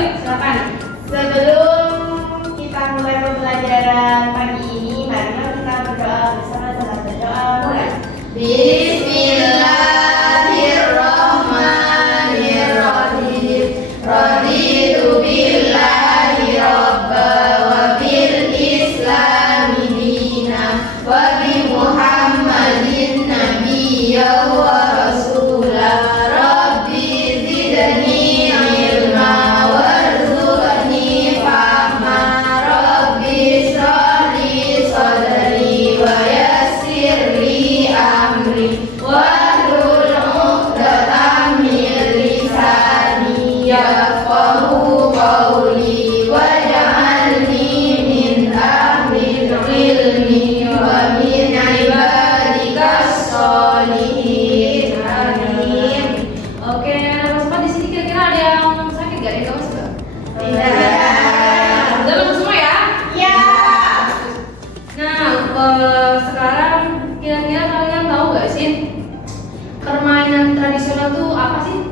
Yuk, silakan. Sebelum kita mulai pembelajaran pagi ini, mari kita berdoa bersama. Salam berdoa mulai. Bismillahirrahmanirrahim. Raditu billahi robba wa bil islami dina wa bi Muhammadin nabiyya wa rasulah. Rabbi zidni ilma warzuqni fahma. Rabbi shrah li sadri wa yassir li amri wahlul 'uqdatam min lisani yafqahu qawli waj'alni min ahlil ilmi wa min ibadikas sholihin. Amin. Oke, sempat di sini kira-kira ada yang sakit gak? Ada yang masuk gak? Tidak. Udah masuk semua ya? Ya. Nah, sekarang kira-kira kalian tahu gak sih permainan tradisional tuh apa sih?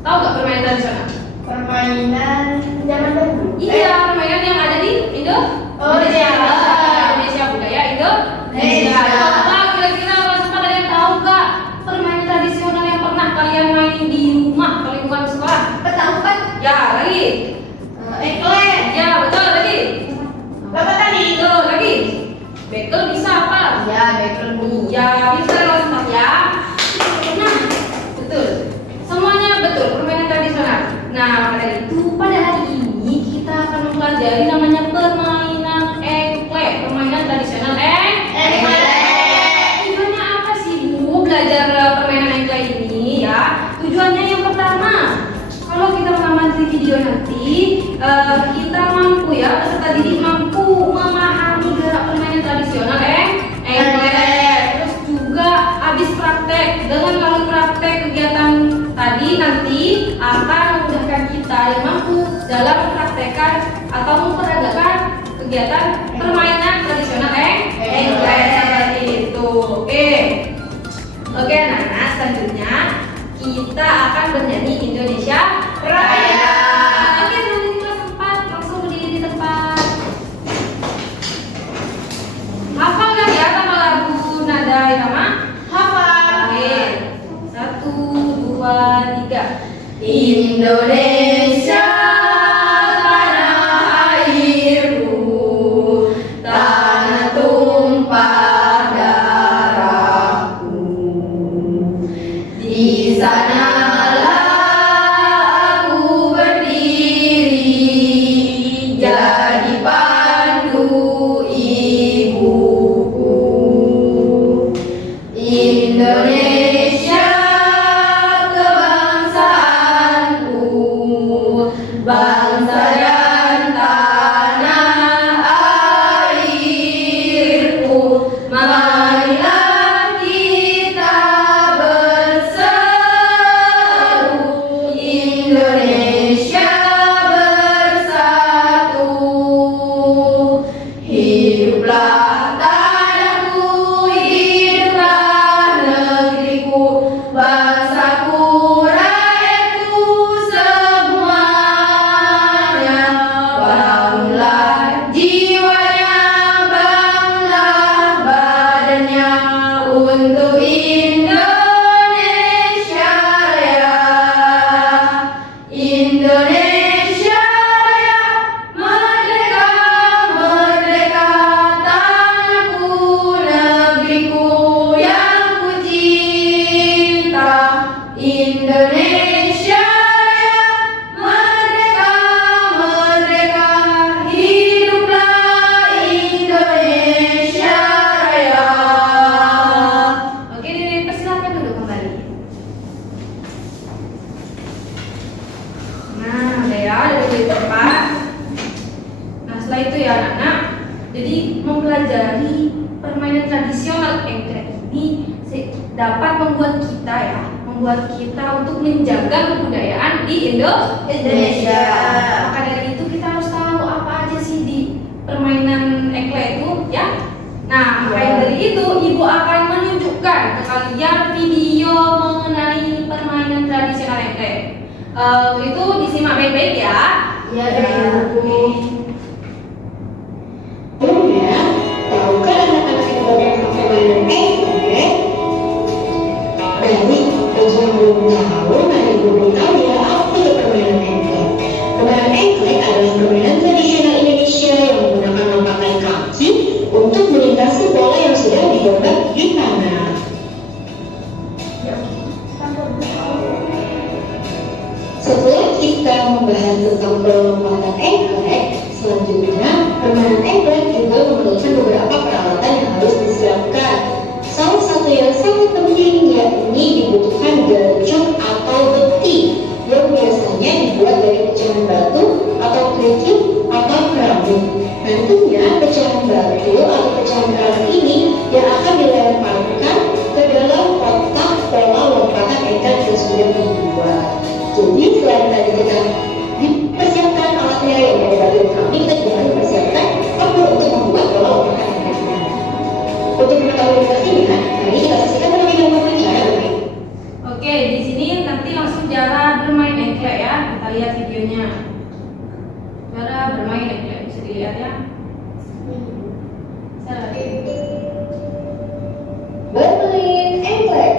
Tahu gak permainan tradisional? Permainan zaman dahulu. Iya, permainan yang ada di Indo. Oh, iya. Indonesia budaya Indonesia. Indonesia. Nah, kira-kira kalau sempat ada yang tahu gak permainan tradisional yang pernah kalian main di rumah atau lingkungan sekolah? Petak-umpet. Ya, lagi. Ekle. Ya, betul lagi. Bapak tadi. Betul lagi. Bekel bisa apa? Ya, background dulu. Ya, bisa kalau sempat ya. Nah, betul. Semuanya betul, permainan tradisional. Nah, maka dari itu pada hari ini kita akan mempelajari namanya permainan engklek, permainan tradisional Engklek. Tujuannya apa sih Bu belajar permainan engklek ini ya? Tujuannya yang pertama, kalau kita mengamati video nanti, kita mampu ya, peserta didik mampu memahami gerak permainan tradisional engklek. Terus juga habis praktek, dengan melalui praktek kegiatan tadi nanti akan memudahkan kita yang mampu dalam mempraktekkan atau memperagakan kegiatan permainan tradisional engklek seperti itu. Oke, anak-anak, selanjutnya kita akan bernyanyi Indonesia Raya. Oke, nanti kelas 4 langsung berdiri di tempat. Hafal kan ya sama lagu nada irama? Hafal. Oke, 1, 2, 3. Indonesia tanah airku, tanah tumpah darahku. Di sanalah aku berdiri, jadi pandu ibuku. Indonesia kebangsaanku, bangsa dan tanah airku. Marilah kita berseru, Indonesia bersatu. Hiduplah tanahku, hiduplah negeriku, bangsaku, rakyatku semuanya. Bangunlah jiwanya, bangunlah badannya untuk Indonesia Raya. Indonesia Raya, merdeka, merdeka, tanahku, negeriku yang ku cinta. Indonesia Raya, merdeka, merdeka, hiduplah Indonesia Raya. Oke, dipersilakan dulu kembali. Nah, udah ya, udah di tempat. Nah, setelah itu ya anak-anak, jadi mempelajari permainan tradisional engklek ini dapat membuat kita ya, membuat kita untuk menjaga kebudayaan di Indonesia. Maka dari itu kita harus tahu apa aja sih di permainan engklek itu ya. Nah, maka dari itu ibu akan menunjukkan ke kalian video mengenai permainan tradisional engklek. Itu disimak baik-baik ya. engklek adalah permainan tradisional Indonesia yang menggunakan lompatan kaki untuk melintasi bola yang sudah digambar di tanah. Setelah kita membahas tentang lompatan engklek, selanjutnya permainan engklek juga memerlukan beberapa peralatan yang harus disiapkan. Salah satu yang sangat penting yakni dibutuhkan gajok atau beti yang biasanya dibuat dari pecahan batu atau kerikil atau keramik. Nantinya pecahan batu atau pecahan keramik ini yang akan dilemparkan ke dalam kotak pola lompatan engklek yang sudah dibuat. Jadi selain tadi kita dipersiapkan alatnya yang dari batu dan keramik, kita juga harus mempersiapkan paku untuk membuat pola lompatan engklek. Untuk mengetahui pastinya, mari kita saksikan terlebih dahulu cara bermain. Oke, di sini nanti langsung cara bermain engklek ya. Kita lihat videonya. Cara bermain engklek bisa dilihat ya. Bermain engklek.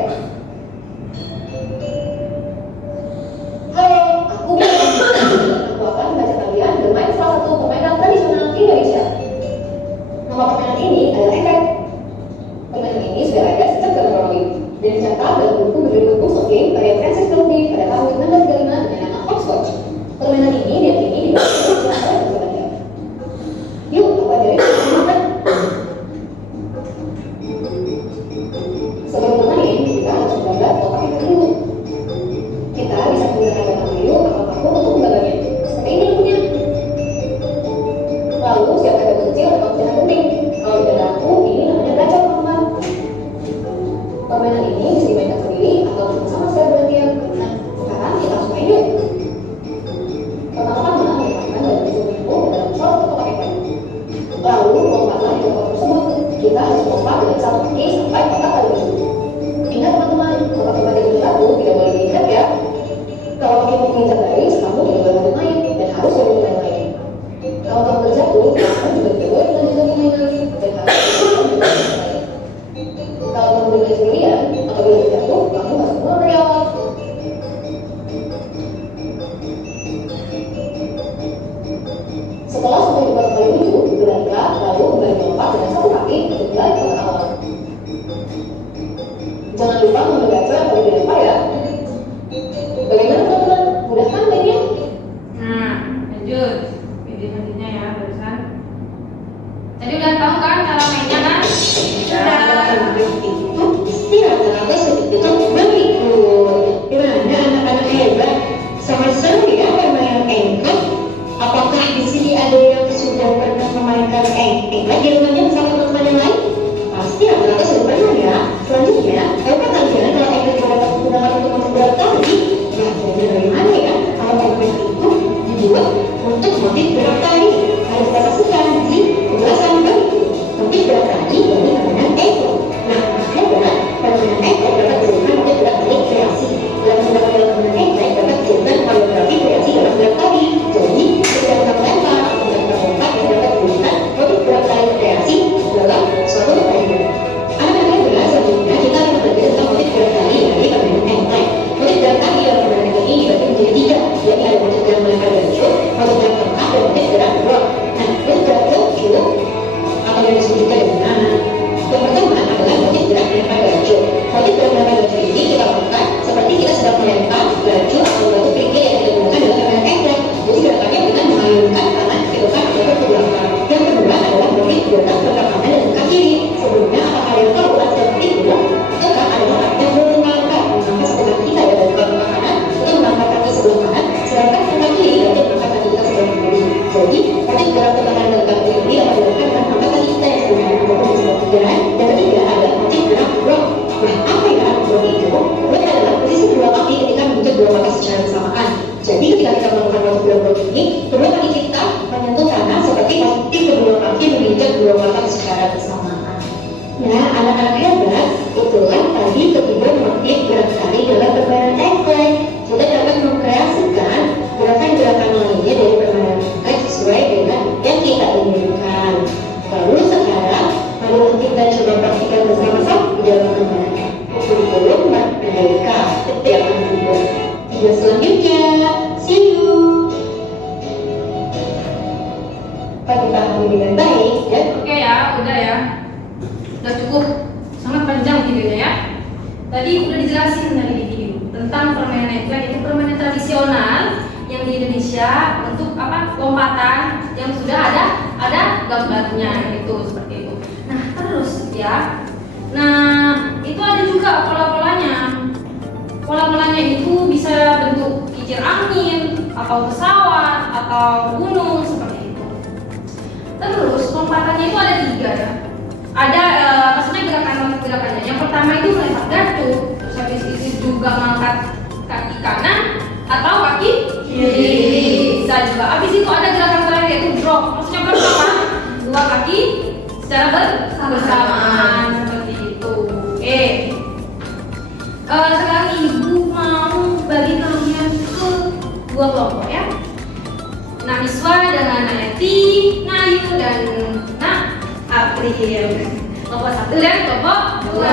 Halo, aku Mia. Aku akan mengajak kalian bermain salah satu permainan tradisional Indonesia. Nama permainan ini adalah engklek. Permainan ini sudah ada sejak zaman Romawi dan dicatat dalam buku berjudul Books of Games karya Francis Columbus pada tahun 1935 dengan nama Hopscotch. Permainan ini diyakini dibuat oleh Belanda. Yuk, apa jadi permainan? Sebelum bermain, kita harus menggambar kotak yang dulu. Kita bisa menggunakan batang kayu atau paku untuk menggambarnya. Seperti ini bentuknya. Lalu siapkan batu kecil atau pecahan penting. Kalau tidak laku, ini namanya gacor, teman-teman. Permainan ini bisa dimainkan sendiri atau bersama secara bergantian. Nah, sekarang kita langsung main yuk. Pertama-tama, letakkan batu kecil itu ke dalam suatu kotak engklek. Lalu lompatlah di kotak tersebut. Kita harus lompat dengan satu kaki sampai kotak paling ujung. Ingat teman-teman, kotak tempat yang batu tidak boleh diinjak ya. Kalau kamu menginjak garis, kamu tidak boleh bermain dan harus bermain lain. Kalau kamu terjatuh, kamu juga tidak boleh melanjutkan permainan dan harus bermain lain. Kalau kamu bermain sendirian atau bila terjatuh, kamu harus mulai dari awal. Setelah sampai di kotak paling ujung, bergerak lalu kembali melompat dengan satu kaki untuk kembali ke kotak awal. Jangan lupa mengambil gacor yang tadi dilempar ya. Bagaimana teman-teman? Mudah kan mainnya? Nah, lanjut. Video selanjutnya ya, barusan. Tadi udah tahu kan cara mainnya kan? Cara bermain itu pasti rata-rata seperti itu berikut. Gimana anak-anak hebat? Sama seru ya permainan engklek. Apakah di sini ada yang sudah pernah memainkan engklek di rumahnya bersama teman-teman yang lain? Pasti rata-rata sudah pernah ya. Selanjutnya, tahukah kalian kalau engklek dapat digunakan untuk membuat tali? Nah, jadi dari mana ya? Kalau engklek itu dibuat untuk motif gerak tali. Harus kita saksikan di penjelasan berikut. Motif gerak tali dari permainan engklek. Nah, hebat, permainan engklek dapat dijadikan motif gerak tali kreasi. Dalam permainan engklek dapat dijadikan koreografi kreasi dalam gerak tali. Jadi, ketika kita melempar atau kita melompat, kita dapat dijadikan motif gerak tali kreasi dalam suatu permainan. Anak-anak hebat, selanjutnya kita akan belajar tentang motif gerak tali dari permainan engklek. Motif gerak tali dalam permainan engklek ini dibagi menjadi tiga, yakni ada motif gerak melempar gacor, motif gerak tengah, dan motif gerak blok. Nah, motif gerak gacor atau yang disebut juga dengan yang pertama adalah motif gerak melempar gacor. Motif gerak melempar gacor ini kita lakukan seperti kita sedang melempar gacor atau batu kerikil yang kita gunakan dalam permainan engklek. Jadi gerakannya dengan mengayunkan tangan ke depan atau ke belakang. Yang kedua adalah motif gerak ke kanan dan ke kiri. Sebelumnya apakah ada yang tahu seperti itu? Tegak adalah artinya melangkah sebelah kita ya dari ke kanan untuk melangkah kaki sebelah kanan, sedangkan ke kiri berarti melangkah kaki kita sebelah kiri. Jadi motif gerak ke kanan dan ke kiri ini dapat dilakukan dengan melangkah kaki kita yang sebelah kanan ataupun di sebelah kiri. Yang ketiga adalah motif gerak blok. Nah, apa yang gerak blok itu? Blok adalah posisi kedua kaki ketika menginjak dua langkah secara bersamaan. Jadi ketika kita melakukan motif gerak blok ini, kedua kaki kita menyentuh tanah seperti motif kedua kaki menginjak dua langkah secara bersamaan. Nah, anak-anak hebat, itulah tadi ketiga motif gerak tali dalam permainan engklek. Kita dapat mengkreasikan gerakan-gerakan lainnya dari permainan engklek sesuai dengan yang kita inginkan. Lalu sekarang, mari kita coba praktikkan bersama-sama di dalam permainan kurikulum Merdeka yang akan dibuat. Video selanjutnya, see you. dapat dipahami dengan baik ya. Oke ya, udah ya. Udah cukup. Sangat panjang videonya ya. Tadi udah dijelasin dari di video tentang permainan engklek, itu permainan tradisional yang di Indonesia untuk apa? Lompatan yang sudah ada gambarnya gitu, seperti itu. Nah, terus ya. Nah, itu ada juga pola-polanya. Pola-polanya itu bisa bentuk kincir angin, atau pesawat, atau gunung seperti itu. Terus lompatannya itu ada 3 ya. Ada maksudnya gerakannya. Yang pertama itu melempar gardu, terus habis itu juga mengangkat kaki kanan atau kaki kiri. Bisa juga. Habis itu ada gerakan terakhir yaitu drop. Maksudnya berapa? 2 kaki secara bersamaan seperti itu. Oke. Sekarang ibu mau bagi kalian ke 2 kelompok ya. Naiswa dengan Nayati, Nayu dan April. Kelompok 1 dan kelompok 2.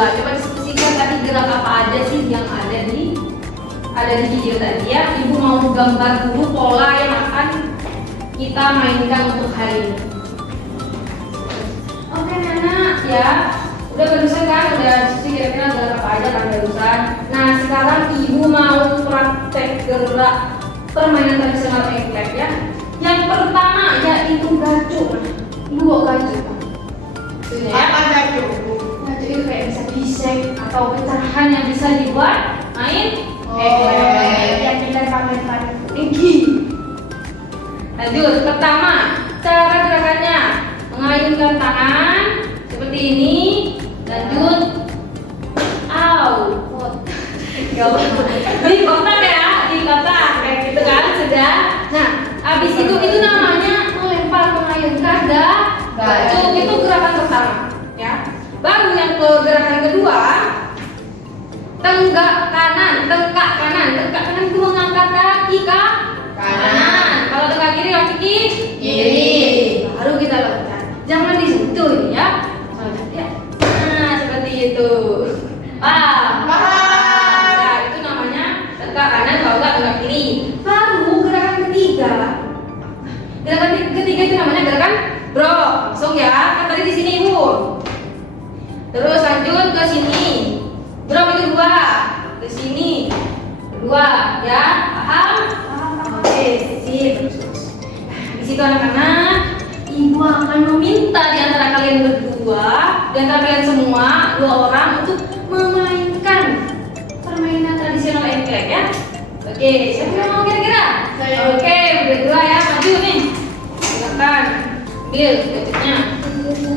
Coba diskusikan tadi gerak apa aja sih yang ada di video tadi ya. Ibu mau gambar dulu pola yang akan kita mainkan untuk hari ini. Oke Nana ya. Udah barusan kan, udah diskusi kira-kira gerak apa aja kan barusan. Nah sekarang ibu mau praktek gerak permainan tradisional engklek ya. Yang pertama yaitu gacu. Ibu bawa gacu kan? Ya. Apa gacu? Gacu itu kayak bisa bisek atau pecahan yang bisa dibuat main Yang kita pamer-pamer. tinggi. Lanjut, pertama cara gerakannya mengayunkan tangan seperti ini. Lanjut, di kotak ya, di kotak kayak gitu kan sudah. Nah, habis itu namanya melempar mengayunkan gacu. Itu gerakan pertama ya. Baru yang gerakan kedua, tenggak kanan itu mengangkat kaki kanan. Kalau tenggak kiri kaki kiri. Baru kita lakukan. Jangan disentuh ini ya. Nah, seperti itu. Paham? Nah, itu namanya tenggak kanan, kalau enggak tenggak kiri. Baru gerakan ketiga. Gerakan ketiga itu namanya gerakan drop. Langsung ya. Kan tadi di sini Ibu. Terus lanjut ke sini. Drop itu 2. Ke sini 2 ya. Paham? Oke, sip. Di situ anak-anak, Ibu akan meminta di antara kalian berdua, di antara kalian semua 2 orang untuk memainkan permainan tradisional engklek ya. Oke, siapa yang mau kira-kira? Saya. Oke, berdua ya, maju nih. Silakan. Ambil gadgetnya.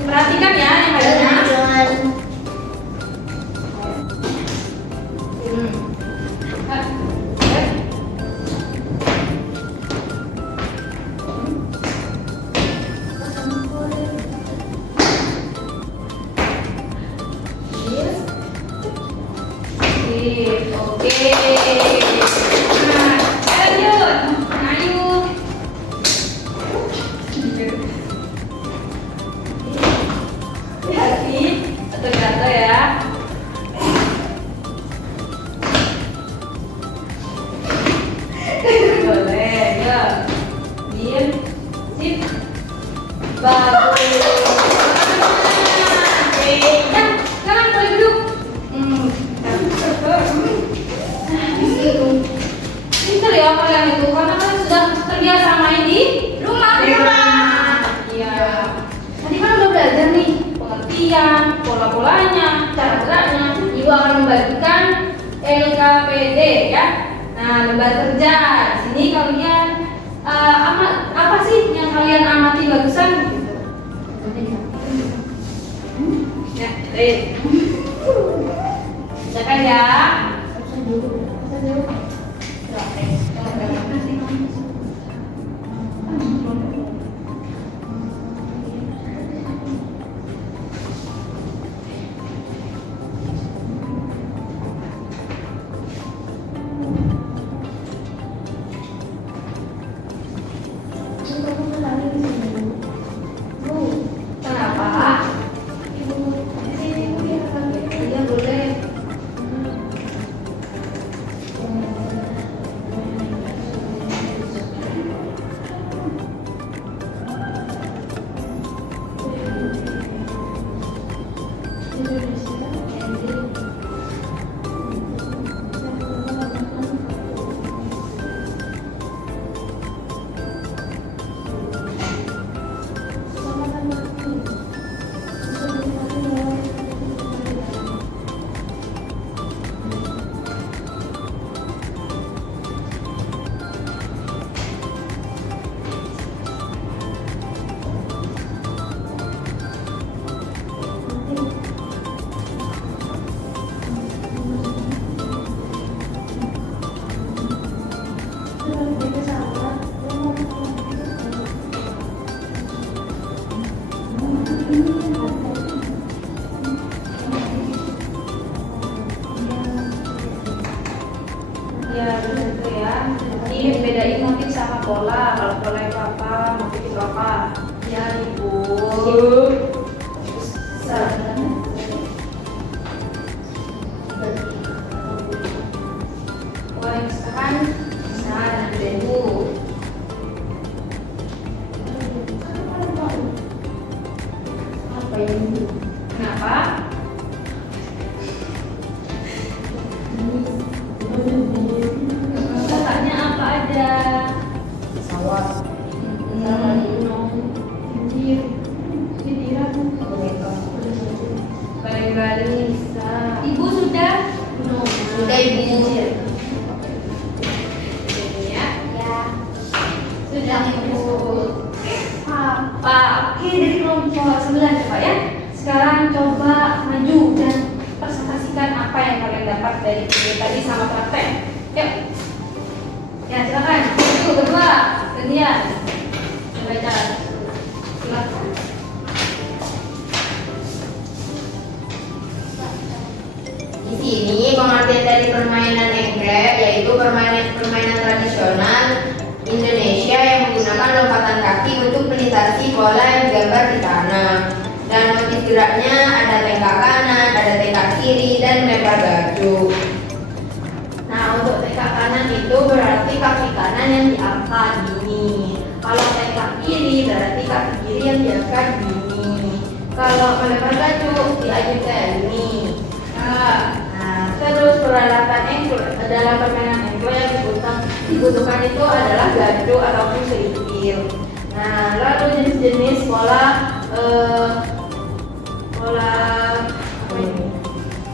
Perhatikan ya yang adanya. Oke. Nah, lanjut. Ayo. Hati atau kata ya. Boleh, ya. Diam. Sip. Bagus. Jangan boleh duduk. Pintar ya kalian itu, karena kalian sudah terbiasa main di rumah. Iya. Tadi kan udah belajar nih pengertian, pola-polanya, cara geraknya. Ibu akan membagikan LKPD ya. Nah, lembar kerja. Di sini kalian apa sih yang kalian amati barusan? Ya, silakan ya. Kenapa? Iya boleh. itu apa, motif itu apa. Ya ibu. Boleh misalkan bisa dan ibu. Apa ini? Kenapa? Kakaknya apa aja? Pesawat. Bareng-bareng bisa. Ibu sudah? Sudah ibu. Ya. Ya. Sudah ibu. Apa? Oke, dari kelompok sebelah coba ya. Sekarang coba maju dan presentasikan apa yang kalian dapat dari video tadi sama praktek. Yuk. Ya silakan. Itu berdua. Gantian. Baca. Silakan. Di sini pengertian dari permainan engklek yaitu permainan tradisional Indonesia yang menggunakan lompatan kaki untuk melintasi bola yang digambar di tanah. Dan motif geraknya ada tengkak kanan, ada tengkak kiri, dan melempar baju. Nah, untuk tengkak kanan itu berarti kaki kanan yang diangkat gini. Kalau tengkak kiri berarti kaki kiri yang diangkat gini. Kalau melempar baju diajukan ini. Nah, terus peralatan engklek dalam permainan engklek yang dibutuhkan itu adalah gadu ataupun kerikil. Nah, lalu jenis-jenis pola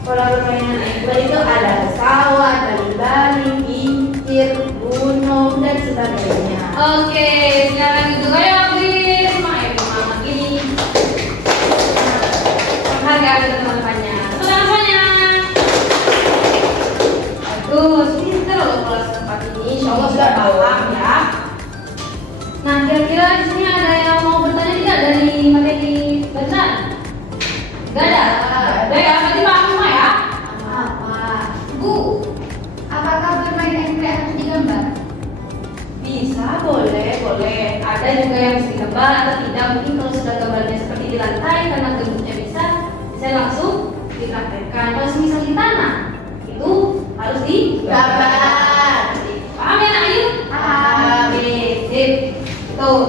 permainan engklek itu ada sawah, baling-baling, kincir, gunung, dan sebagainya. Oke, sekarang itu ayo beri semangat ini. Penghargaan untuk teman-temannya. Tepuk tangan semuanya. Bagus, pintar loh kelas 4 ini. Insya Allah sudah paham ya. Nah, kira-kira di sini ada yang mau bertanya tidak dari materi barusan? Gak ada. Ada ya, berarti paham semua ya. Apa? Bu, apakah bermain engklek harus digambar? Bisa, boleh. Ada juga yang mesti gambar atau tidak. Mungkin kalau sudah gambarnya seperti di lantai karena bentuknya bisa langsung dipraktekkan. Kalau misal di tanah, itu harus Gambar. Paham ya anak Ayu? Paham. Sip. Tuh.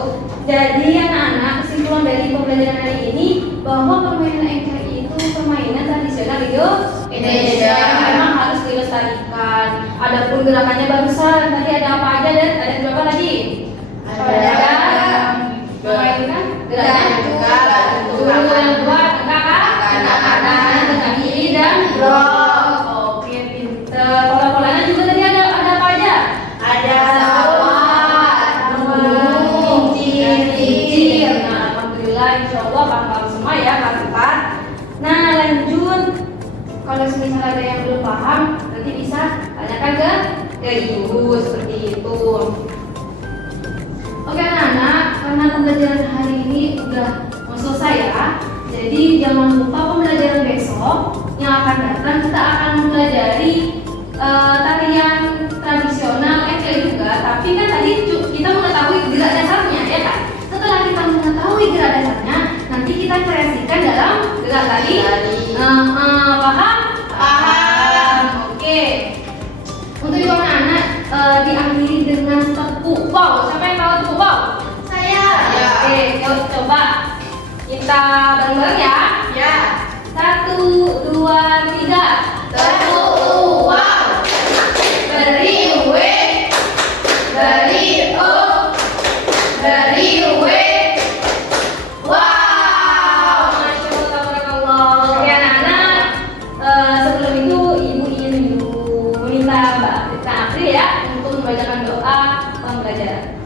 Jadi anak-anak, kesimpulan dari pembelajaran hari ini bahwa permainan engklek itu permainan tradisional Indonesia yang memang harus dilestarikan. Adapun gerakannya barusan tadi ada apa aja dan ada berapa tadi? Memainkan gerakan yang dua tengah kanan, tengah kiri dan drop. Oke, pinter. Pola-polanya juga tadi ada apa aja? Ada sawah, gunung, kincir. Nah, alhamdulillah insyaallah paham semua ya kelas 4. Nah, lanjut. Kalau misalnya ada yang belum paham, nanti bisa tanyakan ke ibu seperti itu. Oke anak-anak, karena pembelajaran hari ini udah mau selesai ya. Jadi jangan lupa pembelajaran besok yang akan datang kita akan mempelajari tarian tradisional engklek juga. Tapi kan tadi kita mengetahui gerak dasarnya ya kan. Setelah kita mengetahui gerak dasarnya, nanti kita kreasikan dalam gerak tadi. Paham? Paham. Oke. Untuk itu anak-anak diakhiri dengan tepuk wow. Siapa yang tahu tepuk wow? Saya. Oke, coba kita bareng-bareng ya. Ya. 1, 2, 3. Tepuk uang. Beri W. Beri O. Beri W. Wow. Masya Allah, tabarakallah. Oke anak-anak, sebelum itu ibu ingin meminta Mbak April ya untuk membacakan doa pembelajaran.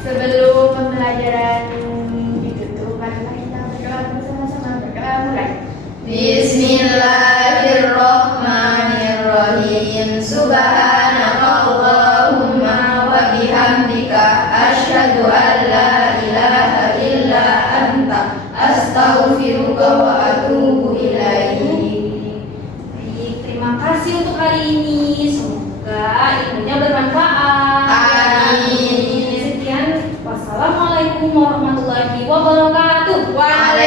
Sebelum pembelajaran ditutup, marilah kita berdoa bersama-sama. Berdoa mulai. Bismillahirrahmanirrahim. Subhanakallahumma wa bihamdika asyhadu an la ilaha illa anta astaghfiruka wa atubu ilaik. Baik, terima kasih untuk hari ini. Semoga ilmunya bermanfaat. Amin. Sekian Assalamualaikum warahmatullahi wabarakatuh. Waalaikumsalam